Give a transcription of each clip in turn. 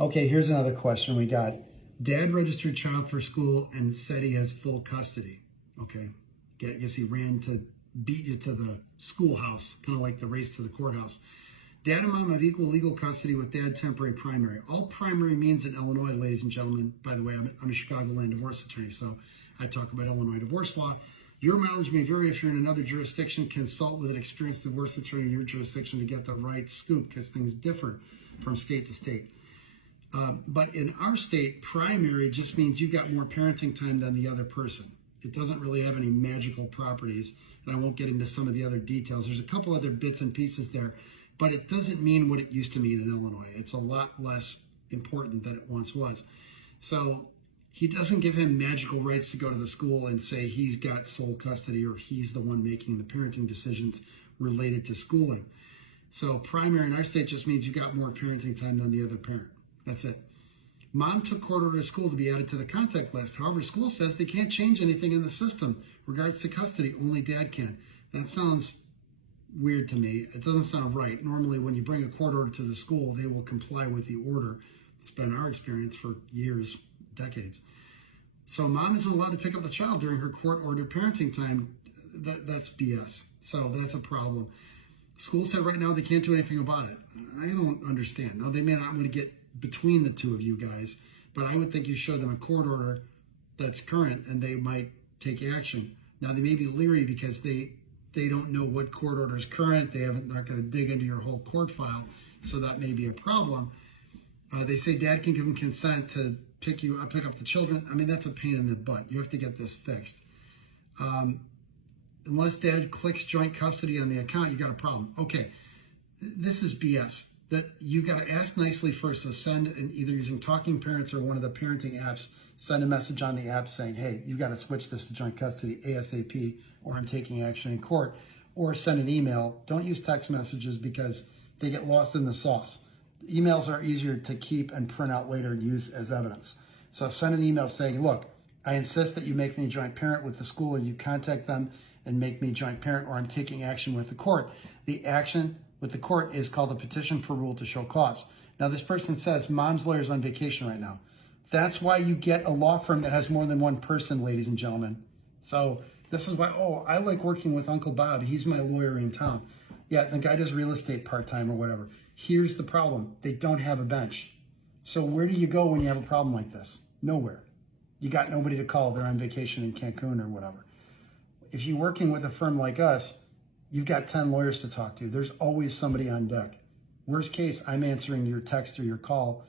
Okay, here's another question we got. Dad registered child for school and said he has full custody. Okay, I guess he ran to beat you to the schoolhouse, kind of like the race to the courthouse. Dad and mom have equal legal custody with dad temporary primary. All primary means in Illinois, ladies and gentlemen, by the way, I'm a Chicagoland divorce attorney, so I talk about Illinois divorce law. Your mileage may vary if you're in another jurisdiction. Consult with an experienced divorce attorney in your jurisdiction to get the right scoop, because things differ from state to state. But in our state, primary just means you've got more parenting time than the other person. It doesn't really have any magical properties, and I won't get into some of the other details. There's a couple other bits and pieces there, but it doesn't mean what it used to mean in Illinois. It's a lot less important than it once was. So he doesn't give him magical rights to go to the school and say he's got sole custody or he's the one making the parenting decisions related to schooling. So primary in our state just means you got more parenting time than the other parent. That's it. Mom took court order to school to be added to the contact list. However, school says they can't change anything in the system regards to custody. Only dad can. That sounds weird to me. It doesn't sound right. Normally, when you bring a court order to the school, they will comply with the order. It's been our experience for years, decades. So mom isn't allowed to pick up the child during her court-ordered parenting time. That's BS. So that's a problem. School said right now they can't do anything about it. I don't understand. Now, they may not want to get between the two of you guys, but I would think you show them a court order that's current and they might take action. Now, they may be leery because they don't know what court order is current. They're not going to dig into your whole court file, so that may be a problem. They say dad can give them consent to pick up the children. I mean, that's a pain in the butt. You have to get this fixed. Unless dad clicks joint custody on the account, you got a problem. Okay, this is BS. That you got to ask nicely first. So send, and either using Talking Parents or one of the parenting apps, send a message on the app saying, hey, you got to switch this to joint custody ASAP, or I'm taking action in court. Or send an email. Don't use text messages because they get lost in the sauce. Emails are easier to keep and print out later and use as evidence. So send an email saying, look, I insist that you make me a joint parent with the school, and you contact them and make me a joint parent, or I'm taking action with the court. The action with the court is called a petition for rule to show cause. Now, this person says mom's lawyer's on vacation right now. That's why you get a law firm that has more than one person, ladies and gentlemen. So this is why, I like working with Uncle Bob. He's my lawyer in town. Yeah, the guy does real estate part-time or whatever. Here's the problem. They don't have a bench. So where do you go when you have a problem like this? Nowhere. You got nobody to call. They're on vacation in Cancun or whatever. If you're working with a firm like us, you've got 10 lawyers to talk to. There's always somebody on deck. Worst case, I'm answering your text or your call,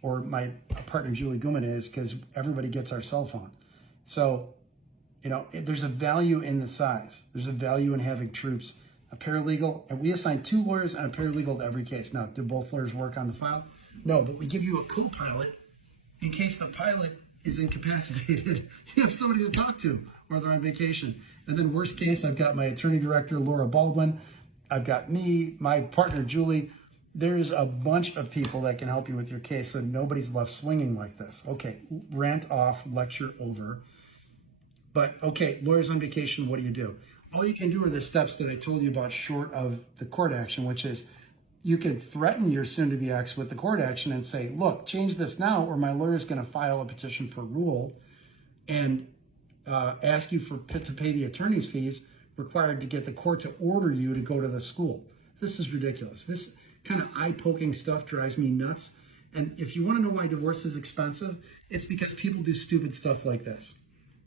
or my partner, Julie Guman, is, because everybody gets our cell phone. So, there's a value in the size. There's a value in having troops, a paralegal, and we assign 2 lawyers and a paralegal to every case. Now, do both lawyers work on the file? No, but we give you a co-pilot in case the pilot is incapacitated. You have somebody to talk to, or they're on vacation. And then worst case, I've got my attorney director, Laura Baldwin. I've got me, my partner, Julie. There's a bunch of people that can help you with your case, so nobody's left swinging like this. Okay, rant off, lecture over. But okay, lawyers on vacation, what do? All you can do are the steps that I told you about short of the court action, which is you can threaten your soon-to-be ex with the court action and say, look, change this now, or my lawyer is going to file a petition for rule and ask you to pay the attorney's fees required to get the court to order you to go to the school. This is ridiculous. This kind of eye-poking stuff drives me nuts. And if you want to know why divorce is expensive, it's because people do stupid stuff like this.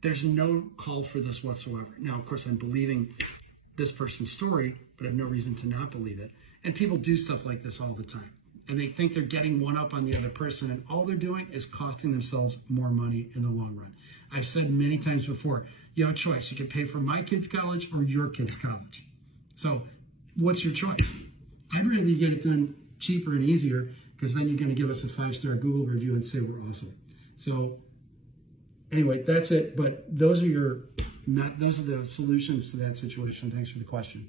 There's no call for this whatsoever. Now, of course, I'm believing this person's story, but I have no reason to not believe it. And people do stuff like this all the time. And they think they're getting one up on the other person, and all they're doing is costing themselves more money in the long run. I've said many times before, you have a choice. You can pay for my kid's college or your kid's college. So what's your choice? I'd rather you get it done cheaper and easier, because then you're going to give us a 5-star Google review and say we're awesome. So anyway, that's it. But those are the solutions to that situation. Thanks for the question.